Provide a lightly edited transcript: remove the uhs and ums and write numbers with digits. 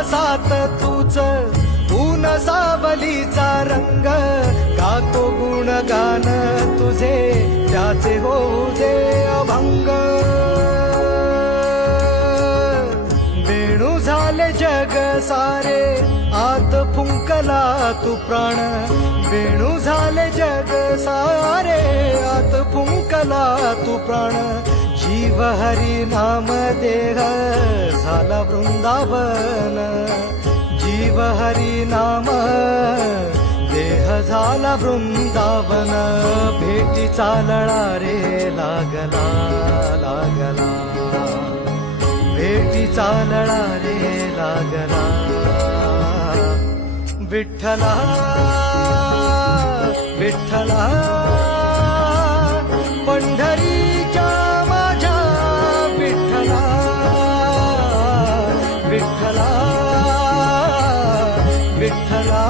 दिवसात तूच ऊन सावलीचा रंग गातो गुणगान तुझे त्याचे होऊ दे अभंग वेणू झाले जग सारे आत फुंकला तू प्राण वेणू झाले जग सारे आत फुंकला तू प्राण जीव हरी नाम देह झाला वृंदावन जीव हरी नाम देह झाला वृंदावन भेटीचा लळा रे लागला लागला भेटीचा लळा रे लागला विठ्ठला विठ्ठला पंढरीच्या माझ्या विठ्ठला विठ्ठला विठ्ठला